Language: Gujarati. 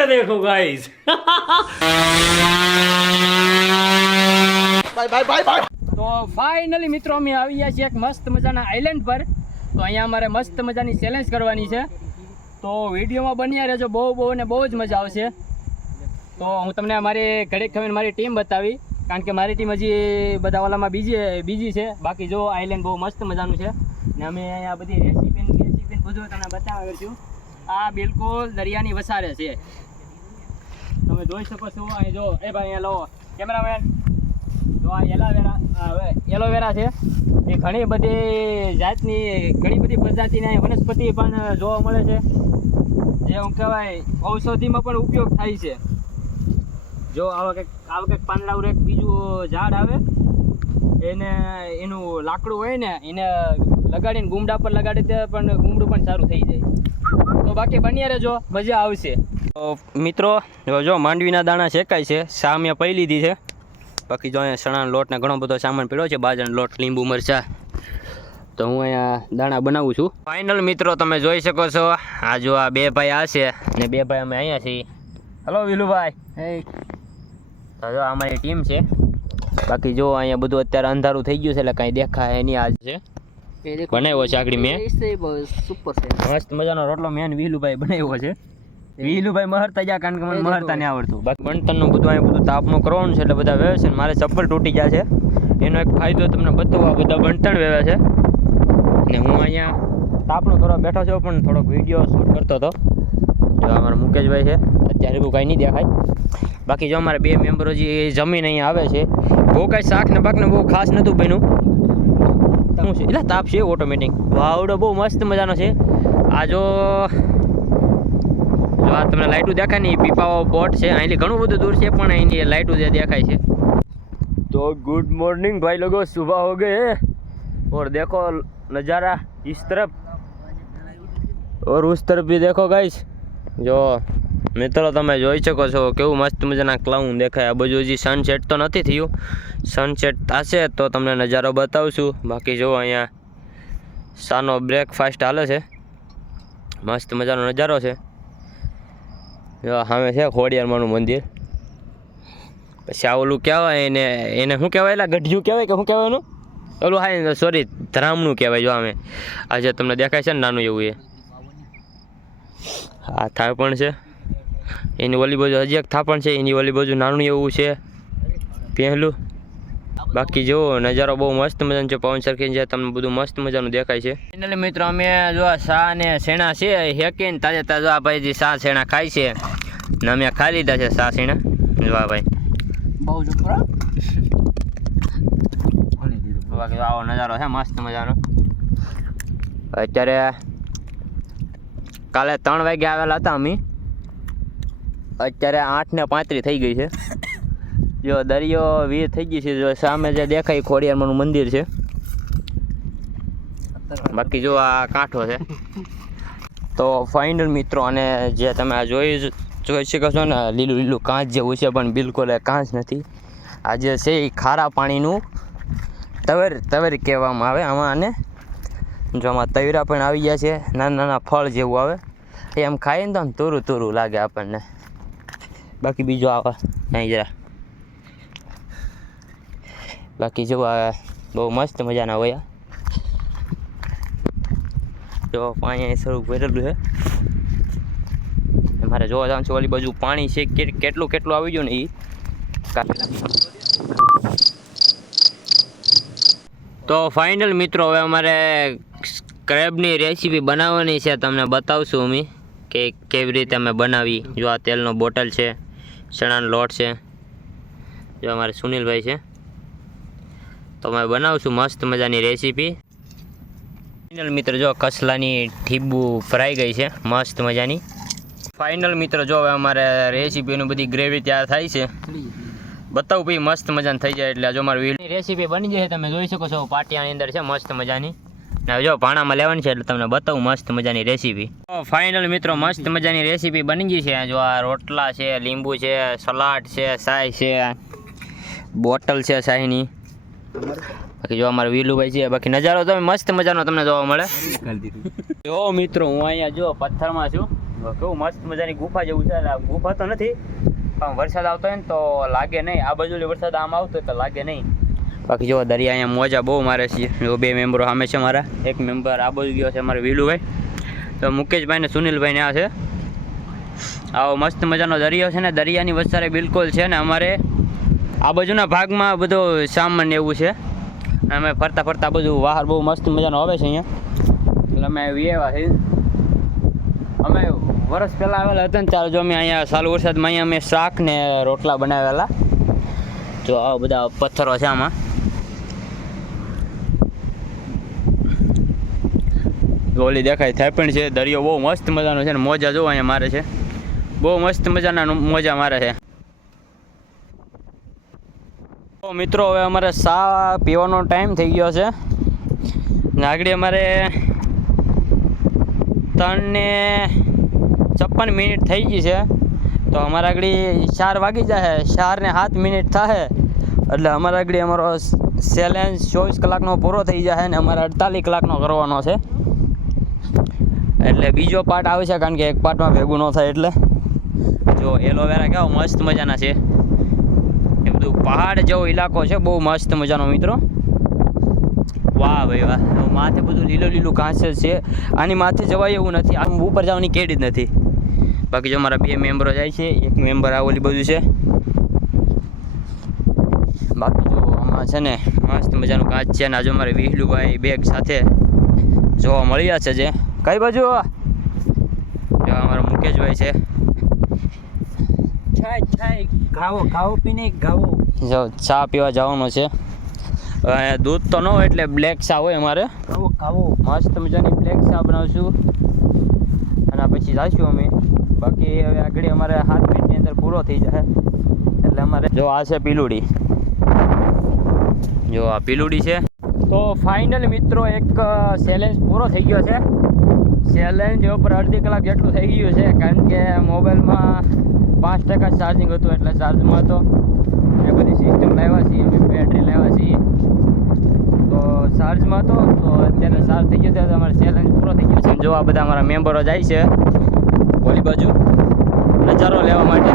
ये देखो गाइस તો ફાઇનલી મિત્રો અમે આવી ગયા છીએ એક મસ્ત મજાના આઇલેન્ડ પર. તો અહીંયા અમારે મસ્ત મજાની ચેલેન્જ કરવાની છે. તો વિડીયોમાં બન્યા રહેજો, બહુ ને બહુ જ મજા આવશે. તો હું તમને અમારી ઘડીક ખમીને મારી ટીમ બતાવી, કારણ કે મારી ટીમ હજી બધા ઓલામાં બીજી છે. બાકી જો આઇલેન્ડ બહુ મસ્ત મજાનું છે ને અમે અહીંયા બધી રેસીપી બધું તમને બતાવવા કરશું. આ બિલકુલ દરિયાની વસારે છે, તમે જોઈ શકો છો. અહીં જો એ ભાઈ અહીંયા લો કેમેરામેન, જો આ એલોવેરા છે. એ ઘણી બધી જાતની ઘણી બધી પ્રજાતિની વનસ્પતિ પણ જોવા મળે છે, જે શું કહેવાય ઔષધિમાં પણ ઉપયોગ થાય છે. જો આવા કંઈક પાંદડાનું એક બીજું ઝાડ આવે, એનું લાકડું હોય ને એને લગાડીને ગુમડા પર લગાડી દે પણ ગુમડું પણ સારું થઈ જાય. તો બાકી બન્યા રહેજો, મજા આવશે. તો મિત્રો જો માંડવીના દાણા શેકાય છે, શા મેં પી લીધી છે. બાકી જો અહીંયા ચણાનો લોટ ને ઘણો બધો સામાન પડ્યો છે, બાજરાનો લોટ, લીંબુ, મરચાં. તો હું અહીંયા દાણા બનાવું છું. ફાઇનલ મિત્રો તમે જોઈ શકો છો, આ જો આ બે ભાઈ આ છે ને બે ભાઈ અમે અહીંયા છીએ. હલો વિલુભાઈ. તો જો અમારી ટીમ છે. બાકી જો અહીંયા બધું અત્યારે અંધારું થઈ ગયું છે એટલે કાંઈ દેખાય એની આજ છે. બનાવ્યો છે આગળ મેં સુપર છે, મસ્ત મજાનો રોટલો મેન વિલુભાઈ બનાવ્યો છે. વિલુભાઈ મહરતા ગયા, કારણ કે મને મહરતા નહીં આવડતું. બાકી બણતરનું બધું અહીંયા બધું તાપનું કરવાનું છે એટલે બધા વેવે છે. મારે ચપ્પલ તૂટી ગયા છે, એનો એક ફાયદો તમને બતાવું. આ બધા બણતણ વેવે છે ને હું અહીંયા તાપણું કરવા બેઠો છું, પણ થોડોક વિડીયો શૂટ કરતો હતો. જો અમારા મુકેશભાઈ છે, અત્યારે કોઈ કાંઈ નહીં દેખાય. બાકી જો અમારે બે મેમ્બરો જે જમીન અહીંયા આવે છે, બહુ કાંઈ શાક ને બાકને બહુ ખાસ નહોતું બન્યું. શું છે એટલે તાપ છે ઓટોમેટિક. વાવડો બહુ મસ્ત મજાનો છે. આ જો આ તમને લાઇટું દેખાય ને, એ પીપાવો બોટ છે. અહીંથી ઘણું બધું દૂર છે પણ અહીંની લાઇટું જે દેખાય છે. तो गुड मॉर्निंग भाई लोगों, सुबह हो गए और देखो नज़ारा इस तरफ और उस तरफ भी देखो गाइस. जो મિત્રો તમે જોઈ શકો છો કેવું મસ્ત મજાના ક્લાઉન દેખાય. આ બાજુ હજી સનસેટ તો નથી થયું, સનસેટ થશે તો તમને નજારો બતાવશું. બાકી જો અહીંયા સાનો બ્રેકફાસ્ટ હાલે છે, મસ્ત મજાનો નજારો છે. જો સામે છે ખોડિયારમાંનું મંદિર. પછી આ ઓલું કહેવાય એને શું કહેવાય, એટલે ગઢિયું કહેવાય કે શું કહેવાય એનું ઓલું? હા સોરી, ધરામનું કહેવાય. જો અમે આજે તમને દેખાય છે ને નાનું એવું, એ આ થાય પણ છે. એની ઓલી બાજુ હજી એક થાપણ છે, એની ઓલી બાજુ નાનું એવું છે પહેલું. બાકી જો નજારો બહુ મસ્ત મજાનો છે, પવન સરખી છે, તમને બધું મસ્ત મજાનું દેખાય છે. ફાઇનલી મિત્રો અમે જો શા ને શેણા છે હેકીને તાજે તાજા આ ભાઈ શા શેણા ખાય છે ને અમે ખાઈ લીધા છે શા શેણા. જો આ ભાઈ બહુ જ બાકી આવો નજારો છે મસ્ત મજાનો. અત્યારે કાલે 3 વાગે આવેલા હતા અમે, અત્યારે 8:35 થઈ ગઈ છે. જો દરિયો વીર થઈ ગઈ છે. જો સામે જે દેખાય ખોડિયારમાંનું મંદિર છે. બાકી જો આ કાંઠો છે. તો ફાઇનલ મિત્રો, અને જે તમે આ જોઈ શકો છો ને લીલું કાંચ જેવું છે, પણ બિલકુલ કાંચ નથી. આ જે છે એ ખારા પાણીનું તવેર કહેવામાં આવે આમાં. અને જો આમાં તવેરા પણ આવી ગયા છે, નાના નાના ફળ જેવું આવે. એમ ખાઈને તો તોરું તોરું લાગે આપણને. બાકી બીજો આવે અહીં જરા. બાકી જો આ બહુ મસ્ત મજાના હોય. જો પાણી સ્વરૂપ ભરેલું છે. મારે જોવા જવાનું છે ઓલી બાજુ પાણી છે કેટલું આવી ગયું ને એ. તો ફાઇનલ મિત્રો હવે અમારે ક્રેબની રેસીપી બનાવવાની છે, તમને બતાવશું અમે કે કેવી રીતે અમે બનાવી. જો આ તેલનો બોટલ છે, ચણાનો લોટ છે, જો અમારે સુનિલભાઈ છે. તો અમે બનાવશું મસ્ત મજાની રેસીપી. ફાઇનલ મિત્રો જો કસલાની ઠીબુ ફ્રાઈ ગઈ છે મસ્ત મજાની. ફાઇનલ મિત્રો જો હવે અમારે રેસીપીની બધી ગ્રેવી તૈયાર થાય છે, બતાવું ભાઈ મસ્ત મજાની થઈ જાય એટલે જો મારી રેસીપી બની જાય. તમે જોઈ શકો છો પાટિયાની અંદર છે મસ્ત મજાની. ને જો ભાણામાં લેવાની છે એટલે તમને બતાવું મસ્ત મજાની રેસીપી. તો ફાઇનલ મિત્રો મસ્ત મજાની રેસીપી બની ગઈ છે. જો આ રોટલા છે, લીંબુ છે, સલાડ છે, સાય છે, બોટલ છે સાયની. બાકી જો અમારે વિલુભાઈ છે. બાકી નજારો તમે મસ્ત મજાનો તમને જોવા મળે. જો મિત્રો હું અહીંયા જો પથ્થરમાં છું, કેવું મસ્ત મજાની ગુફા જેવું છે. આ ગુફા તો નથી પણ વરસાદ આવતો હોય ને તો લાગે નહીં. આ બાજુ વરસાદ આમ આવતો હોય તો લાગે નહીં. બાકી જો દરિયા અહીંયા મોજા બહુ મારે છે. જો 2 મેમ્બરો સામે છે મારા. એક મેમ્બર આ બાજુ ગયો છે મારે વિલુભાઈ, તો મુકેશભાઈ ને સુનિલભાઈ ને આ છે. આવો મસ્ત મજાનો દરિયો છે ને, દરિયાની વસારે બિલકુલ છે ને અમારે આ બાજુના ભાગમાં બધો સામાન એવું છે. અમે ફરતા ફરતા બધું બહાર બહુ મસ્ત મજાનો આવે છે અહીંયા. એટલે અમે આવ્યા છીએ. અમે વર્ષ પહેલાં આવેલા હતા ને ત્યારે જો અમે અહીંયા ચાલુ વરસાદમાં અહીંયા અમે શાક ને રોટલા બનાવેલા. જો આવા બધા પથ્થરો છે આમાં. ઓલી દેખાય થાય પણ છે. દરિયો બહુ મસ્ત મજાનો છે ને મોજા જો અહીંયા મારે છે. બહુ મસ્ત મજાના મોજા મારે છે. તો મિત્રો હવે અમારે ચા પીવાનો ટાઈમ થઈ ગયો છે. આગળ અમારે 3:56 થઈ ગઈ છે. તો અમારા આગળ 4 વાગી જાય, 4:07 થાય એટલે અમારા આગળ અમારો ચેલેન્જ 24 કલાકનો પૂરો થઈ જાય ને અમારે 48 કલાકનો કરવાનો છે. એટલે બીજો પાર્ટ આવે છે, કારણ કે એક પાર્ટમાં ભેગું ન થાય. એટલે જો એલોવેરા કેવો મસ્ત મજાના છે. એ બધું પહાડ જેવો ઇલાકો છે, બહુ મસ્ત મજાનો મિત્રો. વાહ ભાઈ વાહ. માથે બધું લીલું લીલું ઘાસ છે. આની માથે જવાય એવું નથી, આમ ઉપર જવાની કેડી જ નથી. બાકી જો મારા 2 મેમ્બરો જાય છે, એક મેમ્બર આ ઓલી બધું છે. બાકી જો આમાં છે ને મસ્ત મજાનું કાચ છે ને. આજે મારે વિહલુભાઈ બેગ સાથે જોવા મળ્યા છે. જે કઈ બાજુ જો અમારા મુકેશભાઈ છે. ગાવો પીને ગાવો. જો ચા પીવા જવાનું છે. દૂધ તો ન હોય એટલે બ્લેક ચા હોય અમારે. ગાવો મસ્ત મજાની બ્લેક ચા બનાવશું અને પછી જઈશું અમે. બાકી હવે આગળ અમારે 7 મિનિટની અંદર પૂરો થઈ જાય. એટલે અમારે જો આ છે પીલુડી. જો આ પીલુડી છે. તો ફાઇનલ મિત્રો એક ચેલેન્જ પૂરો થઈ ગયો છે. ચેલેન્જ ઉપર અડધી કલાક જેટલું થઈ ગયું છે, કારણ કે મોબાઈલમાં 5% ચાર્જિંગ હતું એટલે ચાર્જમાં હતો. એ બધી સિસ્ટમ લાવ્યા છીએ, બેટરી લાવ્યા છીએ, તો ચાર્જમાં હતો. તો અત્યારે ચાર્જ થઈ ગયો ત્યારે અમારે ચેલેન્જ પૂરો થઈ ગયો છે. જો આ બધા અમારા મેમ્બરો જાય છે ઓલી બાજુ નજારો લેવા માટે.